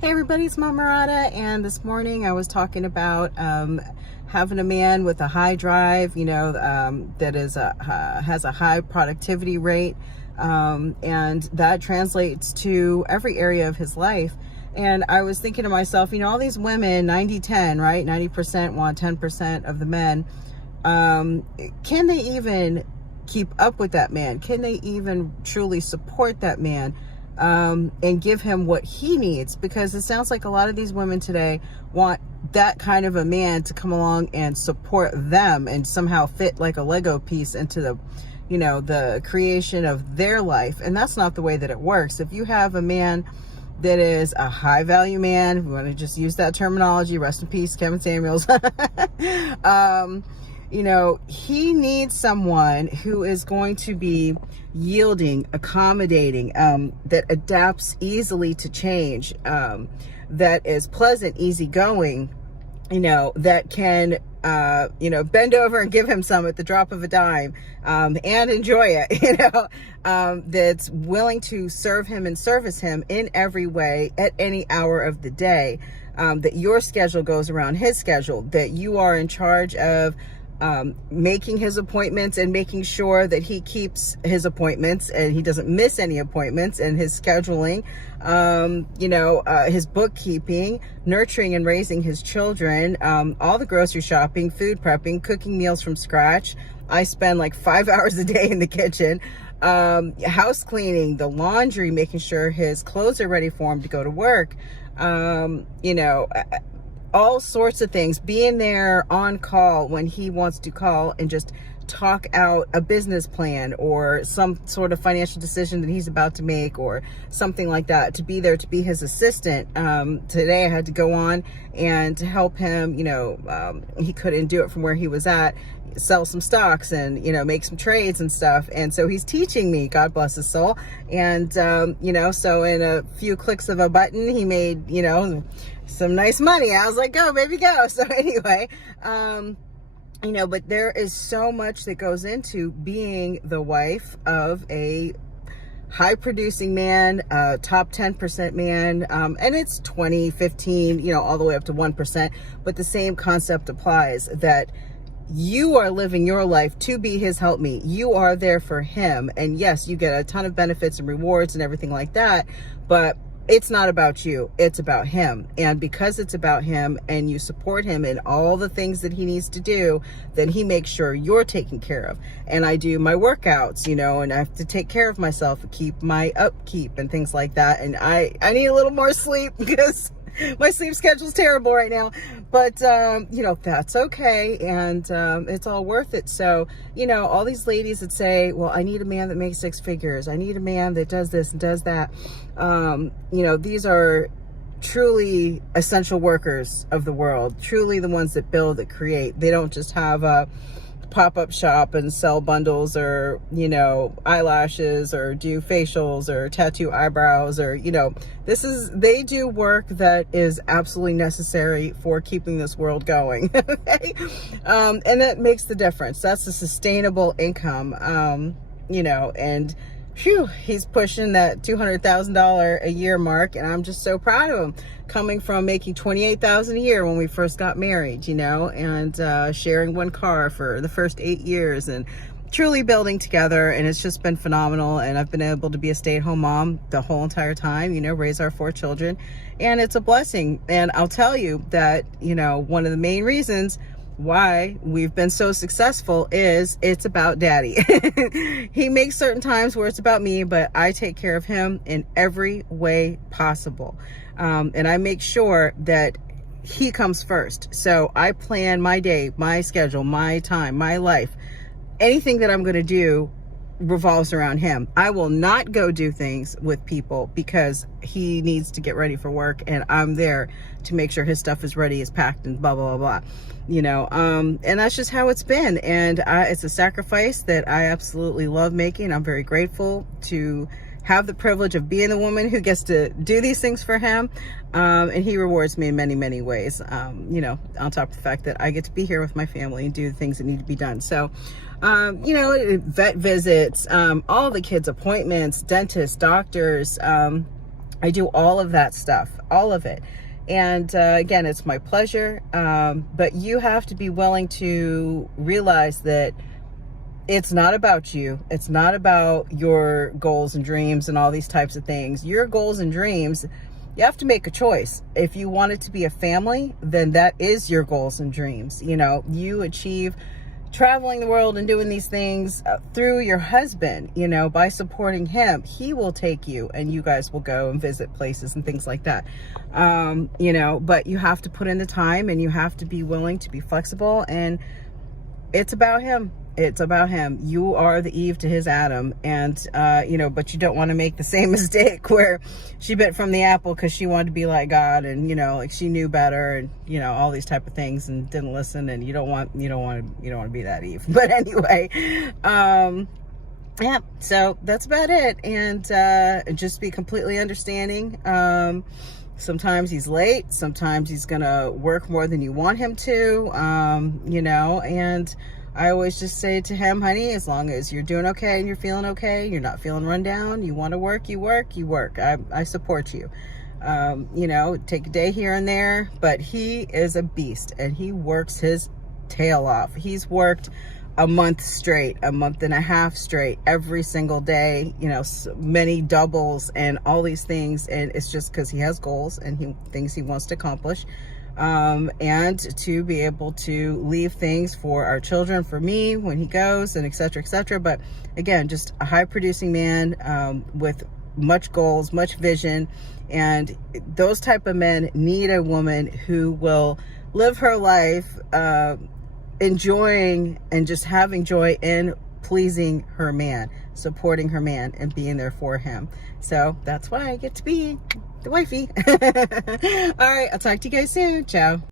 Hey everybody, it's Mama Radha, and this morning I was talking about having a man with a high drive, that is has a high productivity rate, and that translates to every area of his life. And I was thinking to myself, all these women, 90-10, right? 90% want 10% of the men. Can they even keep up with that man? Can they even truly support that man? And give him what he needs, because it sounds like a lot of these women today want that kind of a man to come along and support them and somehow fit like a Lego piece into the creation of their life. And that's not the way that it works. If you have a man that is a high value man, we want to just use that terminology, rest in peace, Kevin Samuels. He needs someone who is going to be yielding, accommodating, that adapts easily to change, that is pleasant, easygoing, that can, bend over and give him some at the drop of a dime, and enjoy it, that's willing to serve him and service him in every way at any hour of the day, that your schedule goes around his schedule, that you are in charge of making his appointments and making sure that he keeps his appointments and he doesn't miss any appointments, and his scheduling, his bookkeeping, nurturing and raising his children, all the grocery shopping, food prepping, cooking meals from scratch. I spend like 5 hours a day in the kitchen, house cleaning, the laundry, making sure his clothes are ready for him to go to work, all sorts of things, being there on call when he wants to call and just talk out a business plan or some sort of financial decision that he's about to make or something like that, to be there to be his assistant. Today I had to go on and to help him, he couldn't do it from where he was at, sell some stocks and, make some trades and stuff. And so he's teaching me, God bless his soul. And, so in a few clicks of a button, he made, some nice money. I was like, go baby, go. So anyway, but there is so much that goes into being the wife of a high producing man, top 10% man, and it's 20, 15, all the way up to 1%, but the same concept applies, that you are living your life to be his helpmeet. You are there for him. And yes, you get a ton of benefits and rewards and everything like that, but it's not about you, it's about him. And because it's about him and you support him in all the things that he needs to do, then he makes sure you're taken care of. And I do my workouts, and I have to take care of myself, keep my upkeep and things like that. And I need a little more sleep because my sleep schedule's terrible right now, but that's okay, and it's all worth it. So all these ladies that say, well, I need a man that makes six figures, I need a man that does this and does that, these are truly essential workers of the world, truly the ones that build, that create. They don't just have a pop-up shop and sell bundles or eyelashes or do facials or tattoo eyebrows or they do work that is absolutely necessary for keeping this world going. Okay, and that makes the difference. That's a sustainable income, and he's pushing that $200,000 a year mark, and I'm just so proud of him, coming from making $28,000 a year when we first got married, and sharing one car for the first 8 years and truly building together. And it's just been phenomenal. And I've been able to be a stay-at-home mom the whole entire time, raise our 4 children, and it's a blessing. And I'll tell you that, one of the main reasons why we've been so successful is it's about daddy. He makes certain times where it's about me, but I take care of him in every way possible. And I make sure that he comes first. So I plan my day, my schedule, my time, my life. Anything that I'm going to do revolves around him. I will not go do things with people because he needs to get ready for work, and I'm there to make sure his stuff is ready, is packed, and blah blah blah, and that's just how it's been. And it's a sacrifice that I absolutely love making. I'm very grateful to have the privilege of being the woman who gets to do these things for him, and he rewards me in many, many ways, on top of the fact that I get to be here with my family and do the things that need to be done. So vet visits, all the kids' appointments, dentists, doctors, I do all of that stuff, all of it. And again, it's my pleasure. But you have to be willing to realize that it's not about you. It's not about your goals and dreams and all these types of things. Your goals and dreams, you have to make a choice. If you want it to be a family, then that is your goals and dreams. You know, you achieve traveling the world and doing these things through your husband, you know, by supporting him. He will take you and you guys will go and visit places and things like that. You know, but you have to put in the time and you have to be willing to be flexible, and it's about him. It's about him. You are the Eve to his Adam. And, you know, but you don't want to make the same mistake where she bit from the apple because she wanted to be like God, and, you know, like she knew better, and, you know, all these type of things, and didn't listen. And you don't want to be that Eve. But anyway, yeah, so that's about it. And, just be completely understanding. Sometimes he's late. Sometimes he's going to work more than you want him to, you know, and I always just say to him, honey, as long as you're doing okay and you're feeling okay, you're not feeling run down, you want to work, you work, you work. I support you. You know, take a day here and there, but he is a beast and he works his tail off. He's worked a month straight, a month and a half straight, every single day, you know, many doubles and all these things. And it's just because he has goals and things he wants to accomplish. And to be able to leave things for our children, for me when he goes, and et cetera, but again, just a high producing man, with much goals, much vision. And those type of men need a woman who will live her life, enjoying and just having joy in pleasing her man, supporting her man, and being there for him. So that's why I get to be the wifey. All right, I'll talk to you guys soon. Ciao.